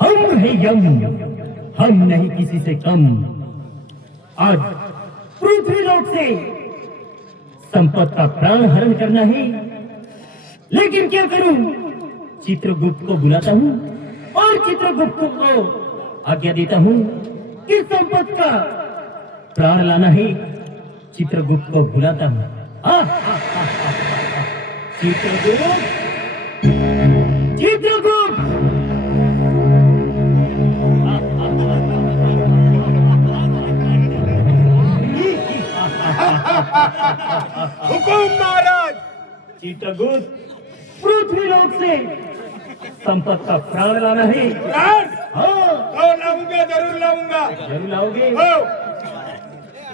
हम है यम, हम नहीं किसी से कम। आज पृथ्वी लोक से संपत का प्राण हरण करना है, लेकिन क्या करूं? चित्रगुप्त को बुलाता हूं और चित्रगुप्त को आज्ञा देता हूं कि संपत का प्राण लाना है। चित्रगुप्त को बुलाता हूं। चित्रगुप्त, चित्रगुप्त। हुकुम महाराज। चित्रगुप्त, पृथ्वी लोक से संपत का प्राण लाना है। प्राण? हाँ, तो लाऊंगा, जरूर लाऊंगा। जरूर लाओगे। हो,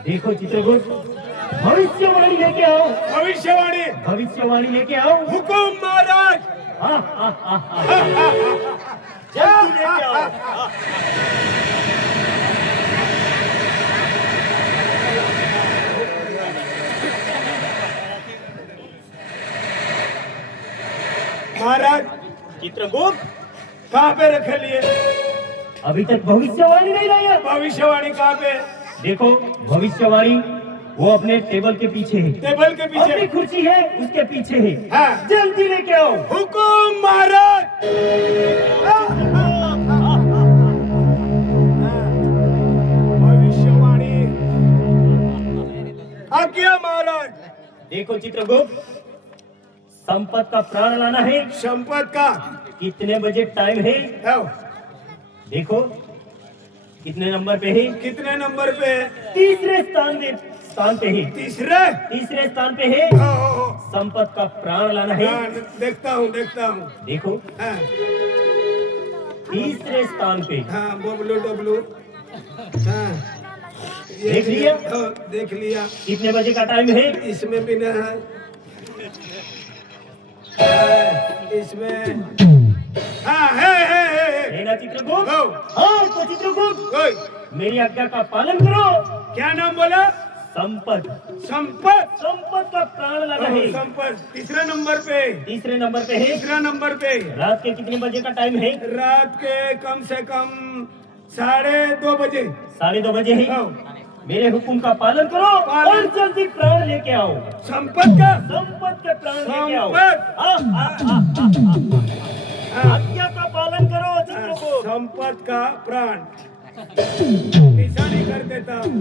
देखो चित्रगुप्त, भविष्यवाणी लेके आओ। भविष्यवाणी? भविष्यवाणी लेके आओ। हुकुम महाराज। जल्दी लेके आओ। महाराज, चित्रगुप्त, कहाँ पे रखे लिए? अभी तक भविष्यवाणी नहीं लाया। भविष्यवाणी कहाँ पे? देखो, भविष्यवाणी वो अपने टेबल के पीछे है। टेबल के पीछे? अपनी कुर्सी है उसके पीछे है। हाँ। जल्दी लेके आओ। हुकुम महाराज। भविष्यवाणी आज्ञा महाराज। देखो चित्रगुप्त, संपत का प्राण लाना है। संपत का कितने बजे टाइम है? हो, देखो कितने नंबर पे है? कितने नंबर पे? तीसरे स्थान पे है। तीसरे? तीसरे स्थान पे है। हो। संपत का प्राण लाना है। हाँ, देखता हूँ, देखता हूँ। देखो हाँ, तीसरे स्थान पे। हाँ, बबलू डबलू। हाँ, ये देख लिया? हाँ, देख लिया। कितने बजे का टाइम है? इसमें भी ना है। इसमें हाँ, है। ना चित्रगुप्त? हो। हाँ तो चित्रगुप्त, ओए, मेरी आज्ञा का पालन करो। क्या नाम बोला? संपत, संपत? संपत का प्राण लाना है। संपत तीसरे नंबर पे? तीसरे नंबर पे है। तीसरा नंबर पे। रात के कितने बजे का टाइम है? रात के कम से कम 2:30 बजे। 2:30 बजे है। हो। मेरे हुक्म का पालन करो पालन। और जल्दी प्राण लेके आओ। संपत का? संपत के प्राण लेके आओ। संपत। आज्ञा का पालन करो चित्रगुप्त। संपत का प्राण निशानी कर देता हूँ।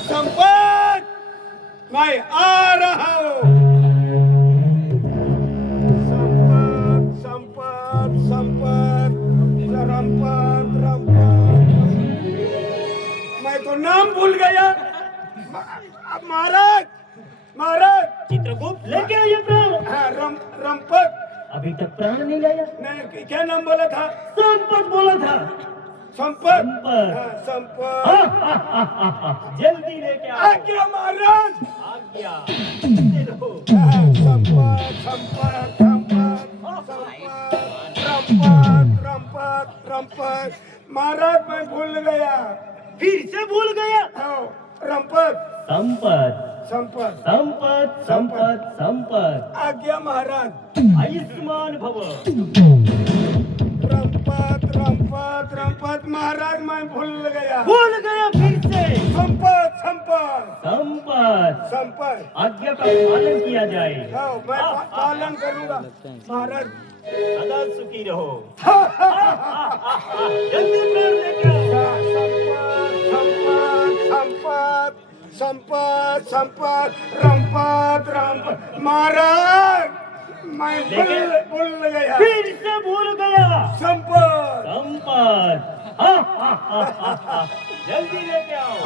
संपत, मैं आ रहा हूँ। संपत, मैं तो नाम भूल गया। महाराज, महाराज। चित्रगुप्त, लेके आइए प्राण। हाँ, रंपत। अभी तक प्राण नहीं लाया। नहीं, क्या नाम बोला था? संपत बोला था। संपत। संपत। हाँ, संपत। जल्दी लेके आओ। आज्ञा महाराज। आज्ञा। हाँ, संपत। रंपत। महाराज, मैं भूल गया। फिर से भूल गया। हाँ, रंपत। संपत, संपत। संपत, संपत, संपत। आज्ञा महाराज। आयुष्मान भव। रंपत महाराज, मैं भूल गया। भूल गया फिर से। संपत। संपत, आज्ञा का पालन किया जाए। हाँ, मैं पालन करूंगा महाराज। सदा सुखी रहो। जल्दी प्राण लेके आओ। संपत। रंपत। महाराज, मैं भूल गया। फिर से भूल गया। संपत। जल्दी लेके आओ।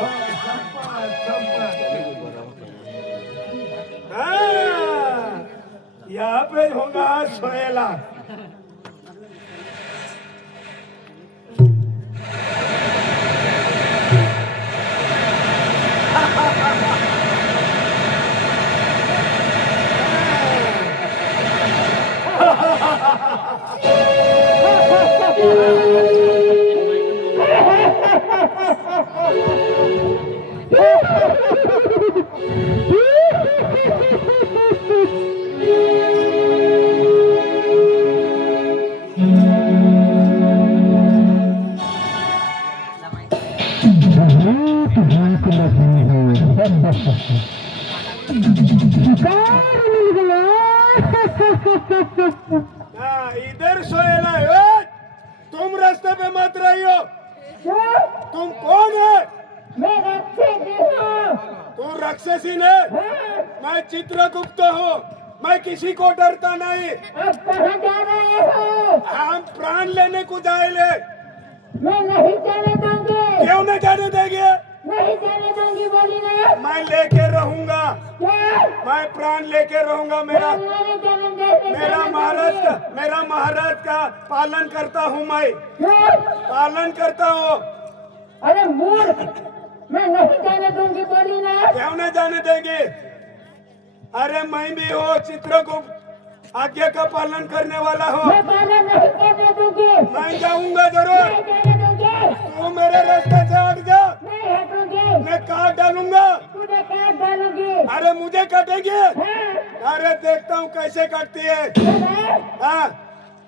हाँ, यहाँ पे होगा सोहेला। इधर सोएला है। तुम रास्ते पे मत रहियो। तुम कौन है? मैं राक्षसी हूँ। तू राक्षसी ने? मैं चित्रगुप्त हूँ। मैं किसी को डरता नहीं। आप कहाँ जा रहे हो? हम प्राण लेने को जाएले। मैं नहीं जाने दूंगी। क्यों नहीं जाने देंगे? नहीं जाने दूंगी बोली ना। मैं लेके रहूंगा। क्या? मैं प्राण लेके रहूंगा। मेरा मेरे जन्म देश में मेरा महाराज का पालन करता हूँ। मैं क्या? पालन करता हूँ। अरे मूर्ख, मैं नहीं जाने दूंगी बोली ना। क्यों नहीं जाने देंगे? अरे मैं भी हो चित्रगुप्त, आज्ञा का पालन करने वाला हो। मैं पालन नहीं करने दूंगी। मैं जाऊंगा जरूर। नहीं जाने दूंगी। तू मेरे रास्ते से हट जा। नहीं हटूंगी। मैं काट डालूंगा। तुझे काट डालूंगी। अरे मुझे काटेंगे? हाँ? अरे देखता हूँ कैसे काटती है। अरे, हाँ,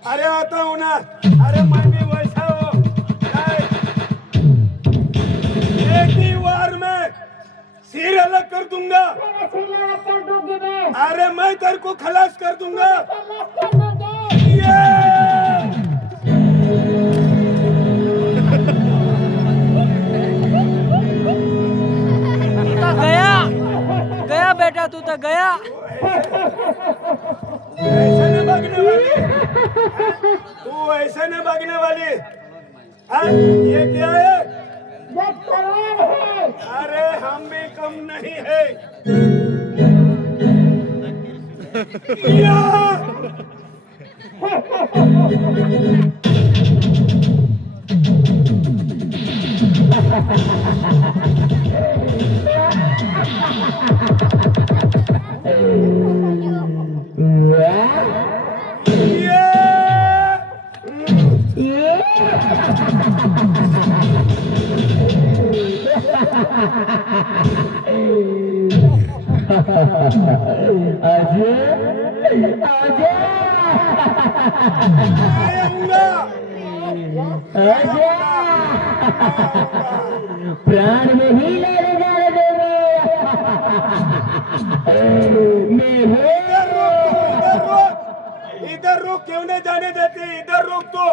अरे आता हूँ ना। अरे मैं भी वैसा हूँ। एक ही वार में सिर अलग कर दूंगा। तेरे सिर अलग कर दूंगी मैं। अरे मैं तेरे को खलास कर दूंगा। खलास कर दूंगी। ये! तू तो गया गया बेटा, तू तो गया। ऐसे न भागने वाली। तू ऐसे न भागने वाली। हाँ, ये क्या है? ये तलवार है। अरे हम भी कम नहीं है। या! प्राण में ही लेने जाने देंगे। मैं हूँ। इधर रुक। क्यों नहीं जाने देते? इधर रुक। तो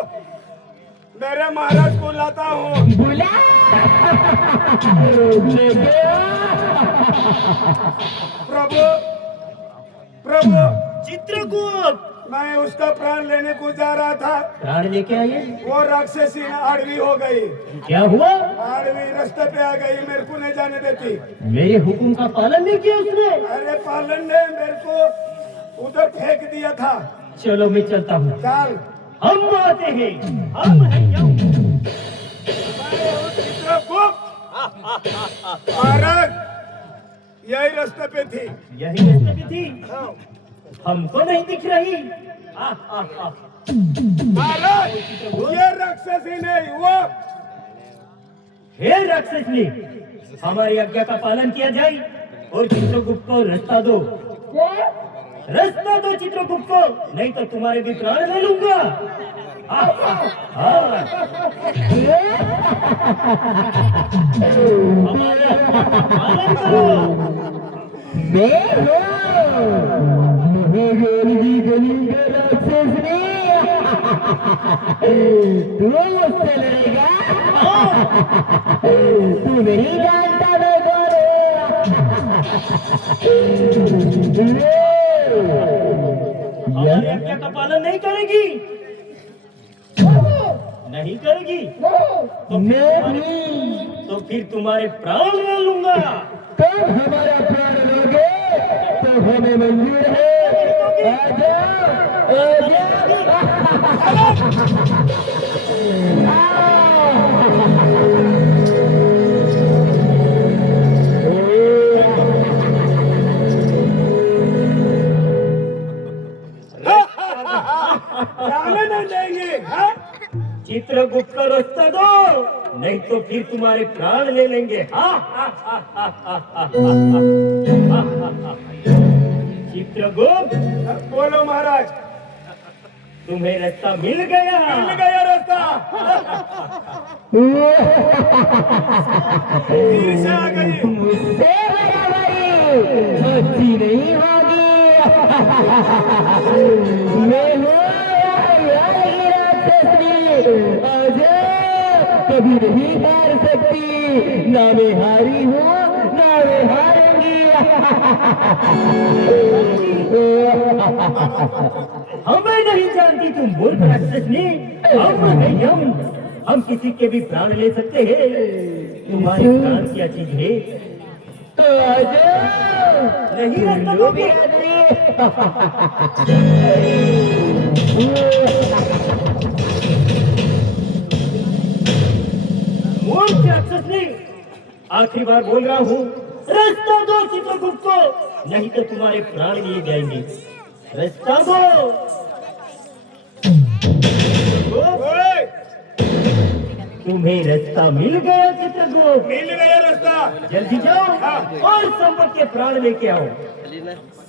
मेरे महाराज को लाता हूँ। बुला। प्रभु, प्रभु, चित्रकूट मैं उसका प्राण लेने को जा रहा था। प्राण लेके आइए। वो राक्षसी आड़वी हो गई। क्या हुआ? आड़वी रास्ते पे आ गई। मेरे को नहीं जाने देती। मेरे हुक्म का पालन नहीं किया उसने। अरे पालन ने मेरे को उधर फेंक दिया था। चलो मैं चलता हूँ। चल। हम आते हैं। हम हैं क्यों? चित्रगुप्त महाराज यही रास्ते पे थी। यही रास्ते पे थी। हमको नहीं दिख रही। महाराज ये राक्षसी नहीं वो। हे राक्षसनी, हमारी आज्ञा का पालन किया जाए और चित्रगुप्त को रास्ता दो। रास्ता दो चित्रगुप्त को, नहीं तो तुम्हारे भी प्राण ले लूंगा। हमारा पालन करो। तू मुझसे लड़ेगा? तू नहीं जानता मैं कौन हमारी आज्ञा का पालन नहीं करेगी? नहीं करेगी तो फिर तुम्हारे प्राण ले लूंगा। तुम हमारा प्राण लोगे तो हमें मंजूर है। आजा, जाने नहीं देंगे। हाँ? चित्रगुप्त को रास्ता दो, नहीं तो फिर तुम्हारे प्राण ले लेंगे। चित्रगुप्त, बोलो महाराज। तुम्हें रास्ता मिल गया। मिल गया रास्ता। फिर से आ गई। मुझसे बराबरी अच्छी नहीं होगी। मैं हूँ यादगी राक्षसी, अजय कभी नहीं हार सकती। ना मैं हारी हूँ ना मैं हारूंगी। हमें नहीं जानती तुम मूर्ख राक्षसनी। हम हैं यम, हम किसी के भी प्राण ले सकते हैं। तुम्हारी प्राण क्या चीज है? तो अजय नहीं रास्ता दोगे? मूर्ख राक्षसनी, आखिरी बार बोल रहा हूँ, रास्ता दो चित्रगुप्त को, नहीं तो तुम्हारे प्राण लिए जाएंगे। रास्ता दो। ओए, तुम्हें रास्ता मिल गया चित्रगुप्त। मिल गया रास्ता। जल्दी जाओ और संपत के प्राण लेके आओ।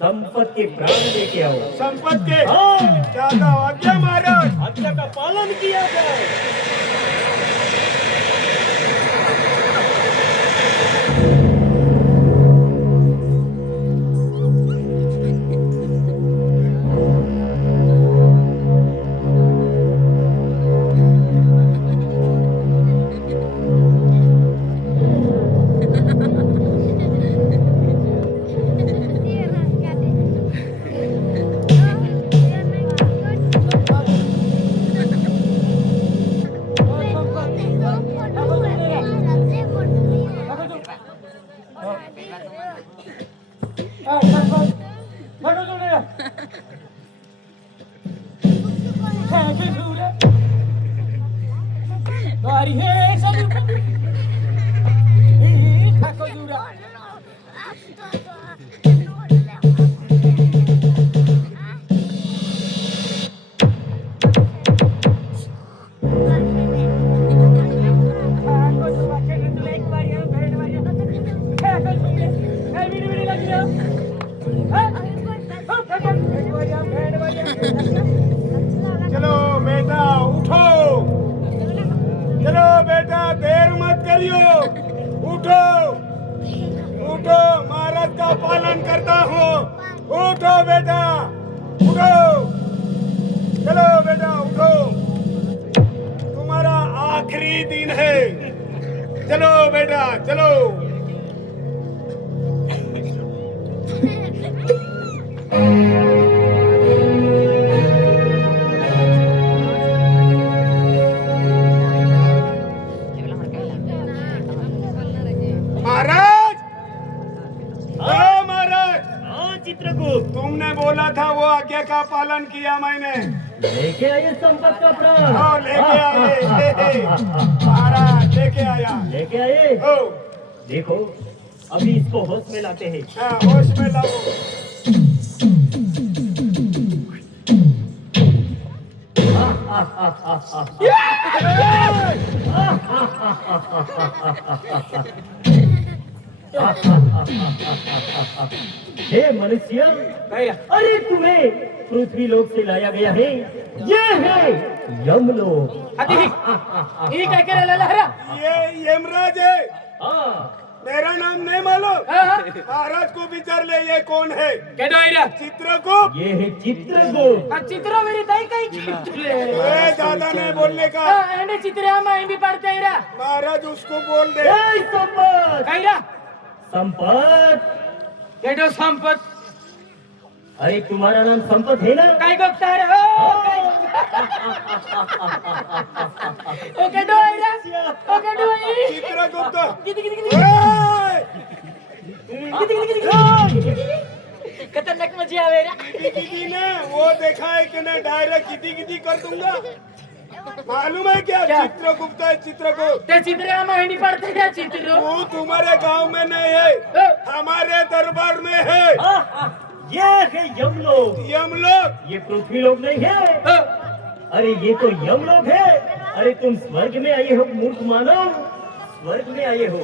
संपत के प्राण लेके आओ। संपत के हाँ, क्या था आज्ञा महाराज? आज्ञा का पालन किया जाए। चलो बेटा उठो, चलो बेटा देर मत करियो, उठो उठो, महाराज का पालन करता हूँ। उठो बेटा उठो, चलो बेटा उठो, तुम्हारा आखिरी दिन है। चलो बेटा चलो। महाराज, ओ महाराज, हाँ चित्रगुप्त, तुमने बोला था वो आज्ञा का पालन किया मैंने। लेके आइए संपत का प्राण। हाँ लेके आए महाराज, लेके आया। लेके आए। ओ देखो अभी इसको होश में लाते हैं। हाँ, होश में लाओ। हे मनुष्य, अरे तुम्हें पृथ्वी लोक से लाया गया है। ये है यमलोक। ये यमराज है। हाँ, मेरा नाम नहीं मालूम। महाराज को विचार ले, ये कौन है? चित्रगुप्त। ये है चित्रगुप्त। ज्यादा नहीं बोलने का। महाराज उसको बोल दे। ए, संपत, संपत, अरे तुम्हारा नाम संपत है ना? चित्रगुप्त। खतरनाक मजा आवेरा। दीदी ने वो देखा है कि नहीं, डायरेक्ट किटी कर दूंगा। मालूम है क्या? चित्रगुप्त है, चित्रगुप्त। वो तुम्हारे गांव में नहीं है, हमारे दरबार में है। ये है यमलोक। यमलोक। ये पृथ्वी लोक नहीं है। अरे ये तो यमलोक है। अरे तुम स्वर्ग में आए हो मूर्ख मानव, स्वर्ग में आए हो।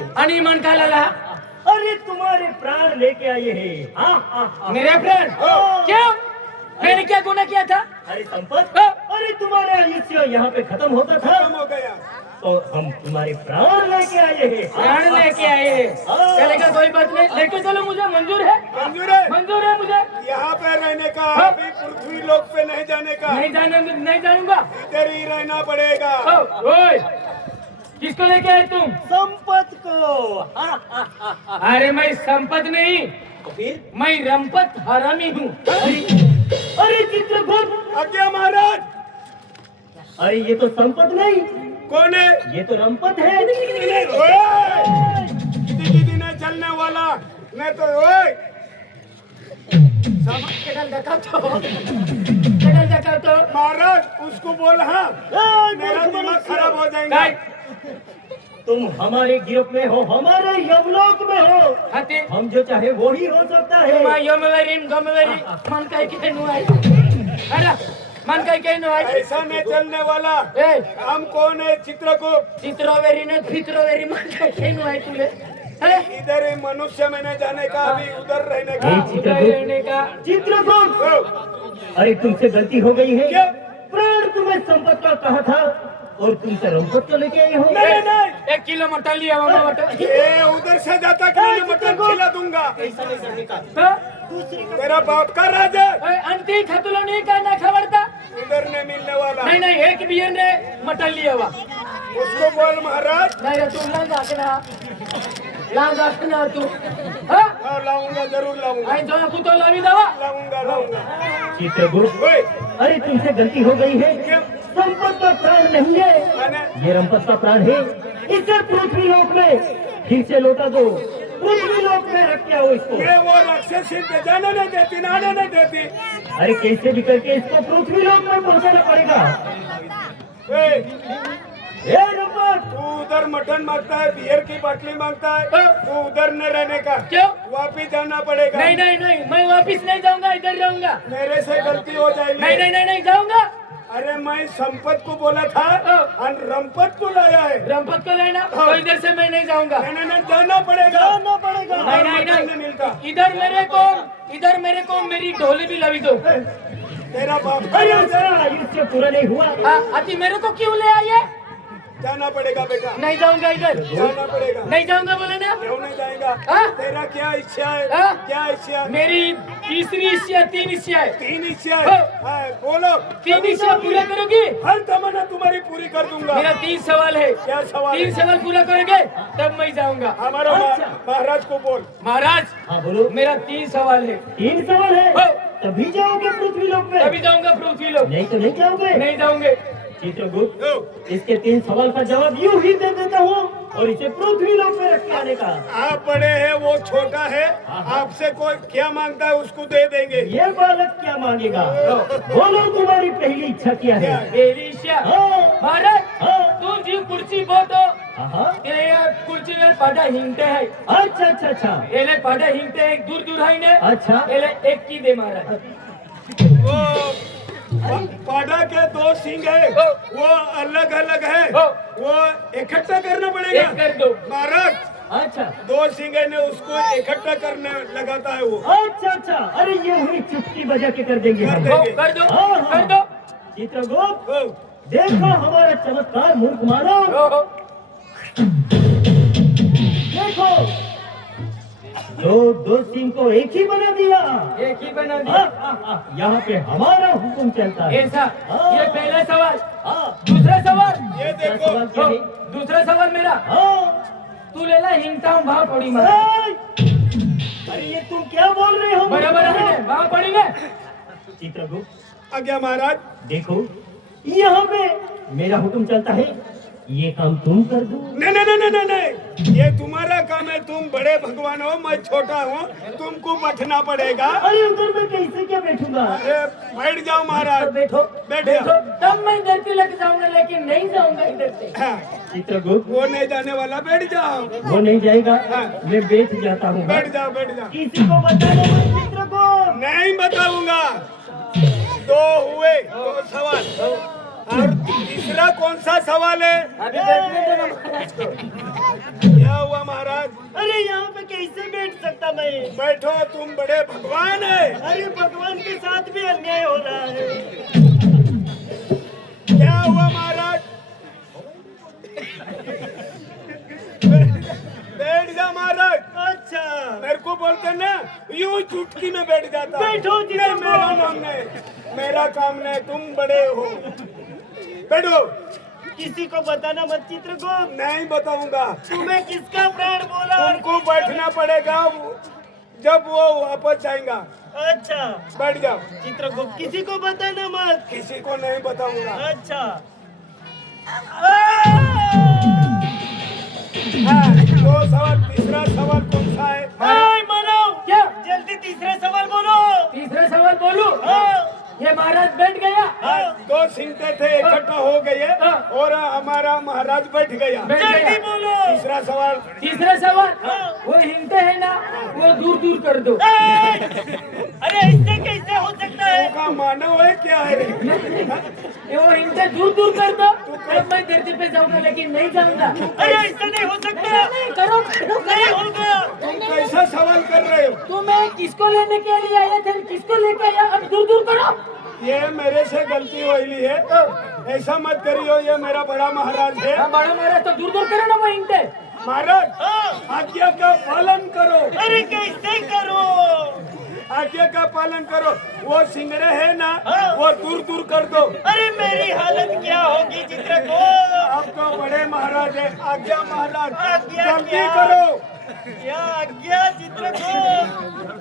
अरे तुम्हारे प्राण लेके आए हैं। मेरे प्राण क्यों? मैंने क्या गुनाह किया था? अरे संपत, अरे तुम्हारा आयुष्य यहाँ पे खत्म होता था। खत्म हो गया। तो हम तुम्हारे प्राण लेके आए हैं। प्राण लेके आए हैं। चलेगा, कोई बात नहीं, लेके चलो, मुझे मंजूर है, मंजूर है मंजूर है मुझे। यहाँ पे रहने का, अभी पृथ्वी लोक पे नहीं जाने का, नहीं जानूंगा। इधर ही रहना पड़ेगा। ओए, किसको लेके आए तुम? संपत को। अरे मैं संपत नहीं, तो फिर? मैं रंपत हरामी हूँ। अरे चित्रगुप्त, आज्ञा महाराज। अरे ये तो संपत नहीं, कौन है? ये तो रंपत है। किसी ने चलने वाला मैं तो ओए महाराज उसको बोल। हाँ मेरा दिमाग खराब हो जाएगा। तुम हमारे गिरफ्त में हो, हमारे यमलोक में हो, हाथी हम जो चाहे वो ही हो सकता है। मन काय के नु आई, अरे मन काय के नु आई। ऐसा नहीं चलने वाला। ए हम कौन है? चित्रगुप्त। चित्रवेरी ने फित्रवेरी मन काय के नु आई तुले? इधर ही मनुष्य में नहीं जाने का, अभी उधर रहने का। ए, रहने का। चित्रगुप्त, अरे तुमसे गलती हो गई है। क्या? प्राण तुम्हें संपत का कहा था और तुम तो रंपत को लेके आए हो। नहीं नहीं, 1 किलो मटन लिया मामा मटन। ये उधर से जाता कि मटन खिला दूंगा। ऐसा नहीं करने का। तेरा बाप का राज है, अंती खतुलो नहीं करना खबरता। उधर नहीं मिलने वाला। नहीं नहीं, एक बियन ने मटन लिया हुआ। उसको बोल महाराज। नहीं तू लांगा ना तू। हाँ हाँ, लाऊंगा, जरूर लाऊंगा। आई जो कुतो लावी दवा। लाऊंगा। चित्रगुप्त, ओए, अरे तुमसे गलती हो गई है। क्या? संपत का प्राण नहीं है, मैंने ये रंपत का प्राण है। इसे पृथ्वी लोक में फिर से लौटा दो, पृथ्वी लोक में रख के आओ इसको। ये वो राक्षसी पे जाने नहीं देती, नाने नहीं देती। अरे कैसे भी करके इसको पृथ्वी लोक में पहुंचाना पड़ेगा। ए रंपत, तू उधर मटन मांगता है, बियर की बाटली मांगता है, तू उधर न रहने का। क्यों? वापिस जाना पड़ेगा। नहीं नहीं नहीं, मैं वापिस नहीं जाऊंगा, इधर रहूंगा। मेरे से गलती हो जाएगी। नहीं नहीं नहीं नहीं जाऊंगा। अरे मैं संपत को बोला था और रंपत को लाया है। रंपत को लेना, तो इधर से मैं नहीं जाऊंगा। नहीं, जाना पड़ेगा। नहीं नहीं नहीं मिलता। इधर मेरे को मेरी ढोली भी लवी दो। तेरा बाप अरे जरा इससे पूरा नहीं हुआ। अति मेरे को क्यों ले आई है? जाना पड़ेगा बेटा, नहीं जाऊंगा इधर, जाना पड़ेगा। नहीं जाऊंगा बोले ना। क्यों नहीं जाएगा? हाँ? तेरा क्या इच्छा है? हाँ? क्या इच्छा है? मेरी तीसरी इच्छा, 3 इच्छा है। 3 इच्छा है। हाँ। हाँ, बोलो। 3 इच्छा पूरा करोगी? हर तमन्ना तुम्हारी पूरी कर दूंगा। मेरा 3 सवाल है। क्या सवाल? 3 सवाल पूरा करोगे तब मैं जाऊंगा। हमारा महाराज को बोल। महाराज, हाँ बोलो। मेरा 3 सवाल है। 3 सवाल है, हाँ। तभी जाओगे पृथ्वी लोक में। तभी जाऊंगा पृथ्वी लोक। नहीं तो नहीं जाओगे। नहीं जाऊंगे। चित्रगुप्त, इसके 3 सवाल का जवाब यूं ही दे देता हूँ और इसे पृथ्वी लोक में रख के आने का। आप बड़े हैं, वो छोटा है। आपसे कोई क्या मांगता है उसको दे देंगे। ये बालक क्या मांगेगा? बोलो तुम्हारी पहली इच्छा क्या है? मेरी इच्छा, हाँ। महाराज, हाँ। तू जी कुर्सी बोतो, हाँ। ये कुर्सी में पाटा हिंगते है। अच्छा। एले पाटा हिंगते है, दूर दूर है ने। अच्छा। एले एक की दे महाराज। वो पाड़ा के 2 सिंह है, वो अलग अलग है, वो इकट्ठा करना पड़ेगा। एक कर दो महाराज, अच्छा 2 सिंह ने उसको इकट्ठा करने लगाता है वो। अच्छा। अरे ये हुई चुटकी बजा के कर देंगे हम। कर दो हाँ। कर दो। चित्रगुप्त, देखो हमारा चमत्कार मूर्ख मानो। देखो, जो 2 सिंह को एक ही बना दिया। एक ही बना दिया। यहाँ पे हमारा हुक्म चलता है। ऐसा, ये पहला सवाल। हाँ। दूसरा सवाल, ये दूसरा देखो, सवाल क्या है? दूसरा सवाल मेरा, हाँ। तू लेला हिंगता हूँ भाव पड़ी महाराज। अरे ये तुम क्या बोल रहे हो? बराबर है, भाव पड़ी ने। चित्रगुप्त, आज्ञा महाराज। देखो यहाँ पे मेरा हुक्म चलता है, ये काम तुम कर दो। नहीं, ये तुम्हारा काम है। तुम बड़े भगवान हो, मैं छोटा हूँ, तुमको बैठना पड़ेगा। अरे उधर मैं कैसे क्या बैठूंगा? अरे बैठ जाओ महाराज। बैठो। बैठ देखो, जाओ। तब मैं इधर से लग जाऊंगा, लेकिन नहीं जाऊंगा इधर से। हाँ, चित्रगुप्त, वो नहीं जाने वाला, बैठ जाओ। वो नहीं जाएगा। हाँ। मैं बैठ जाता हूँ। बैठ जाओ। किसी को बताना मत चित्रगुप्त। नहीं बताऊंगा। 2 हुए, 2 सवाल। और तीसरा कौन सा सवाल है? अभी बैठने दो ना महाराज को। क्या हुआ महाराज? अरे यहाँ पे कैसे बैठ सकता मैं? बैठो, तुम बड़े भगवान है। अरे भगवान के साथ भी अन्याय हो रहा है। क्या हुआ महाराज? महाराज। अच्छा मेरे को बोलते ना यूं चुटकी में बैठ जाता। बैठो नहीं, चित्रगुप्त। मेरा नाम नहीं, मेरा काम नहीं, तुम बड़े हो। बैठो। किसी को बताना मत चित्रगुप्त। नहीं बताऊंगा। तुम्हें किसका प्राण बोला? तुमको बैठना पड़ेगा जब वो वापस जाएगा। अच्छा बैठ जाओ। चित्रगुप्त किसी को बताना मत। किसी को नहीं बताऊंगा। अच्छा हाँ, दो सवाल, तीसरा सवाल कौन सा है? हाय मानव, क्या जल्दी तीसरे सवाल बोलो। तीसरा सवाल बोलू? हाँ, ये महाराज बैठ गया। हाँ, दो सिंटे थे इकट्ठा हो गए हाँ। और हमारा महाराज बैठ गया। बैठ जल्दी गया। बोलो। तीसरा सवाल। तीसरा सवाल, हाँ। वो हिंटे है ना, वो दूर दूर कर दो। ए, अरे ऐसे कैसे हो सकता है? का मानव है क्या है रे? ये वो हिंटे दूर दूर कर दो, तब मैं धरती पे जाऊंगा, लेकिन नहीं जाऊंगा। अरे ऐसा नहीं हो सकता। नहीं, करो करो नहीं करो। हो गया। तुम कैसा सवाल कर रहे हो? तुम्हें किसको लेने के लिए आए थे, किसको लेके आया? अब दूर दूर करो। ये मेरे से गलती हुई है, ऐसा मत करियो। ये मेरा बड़ा महाराज है। हाँ, बड़ा महाराज तो दूर दूर करो ना वो हिंटे। महाराज हाँ, आज्ञा का पालन करो। अरे कैसे करो? आज्ञा का पालन करो। वो सिंगड़े है ना, हाँ। वो दूर दूर कर दो। अरे मेरी हालत क्या होगी चित्रगुप्त? आप तो बड़े महाराज है। आज्ञा महाराज, आज्ञा जल्दी क्या? करो। क्या आज्ञा चित्रगुप्त?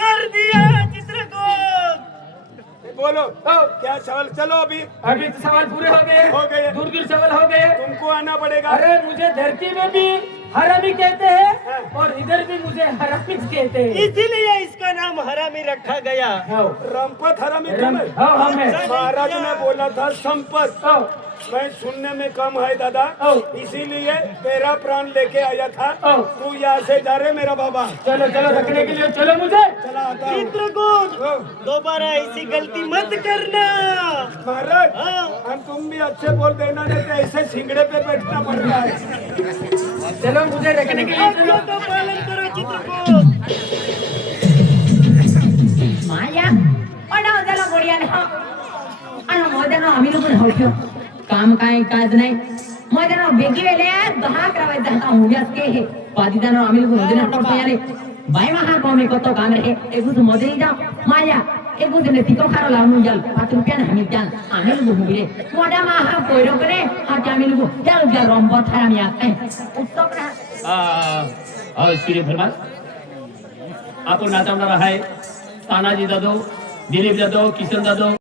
कर दिया चित्रगुप्त। बोलो हाँ। क्या सवाल? चलो अभी अभी तो सवाल पूरे हो गए। हो गए। दूर दूर सवाल हो गए। तुमको आना पड़ेगा। अरे मुझे धरती में भी हरामी कहते हैं और इधर भी मुझे हरामी कहते हैं। इसीलिए इसका नाम हरामी रखा गया। हाँ, रंपत हरामी रम- तुम्हें? हाँ, हम हैं। महाराज ने बोला था संपत। हाँ, मैं सुनने में कम है दादा, हाँ। इसीलिए तेरा प्राण लेके आया था। हाँ। तू यहाँ से जा रहे मेरा बाबा। चलो चलो, रखने के लिए चलो मुझे। चला आता हूँ। चित्रगुप्त हाँ। दोबारा ऐसी गलती मत करना। महाराज हाँ। हम तुम भी अच्छे बोल देना, नहीं तो ऐसे सिंगड़े पे बैठना पड़ता है। चलो मुझे रखने के लिए आज्ञा चलो। का पालन करो चित्रगुप्त। माया और त्याला गोडिया आणि मैदान आम्ही लोक धावतो काम काय काज नाही मैदान बेगी वेले 10-11 वाजता जाता उद्याच के हे पादीदान आम्ही लोक होते ना पडतो याले बाय महा कोमे कतो काम रे एगुस मध्ये जा माया एगुस ने तिको खारो लावून जाल 5 रुपया हामी त्यान आम्ही लोक हुगले मोडा महा कोयरो करे हा आम्ही लोक जाल जा रंब थारामी आते उत्तम ना श्री फरमान आपण नाचवणार आहे तानाजी जाधव, दिलीप जाधव, किशन जाधव.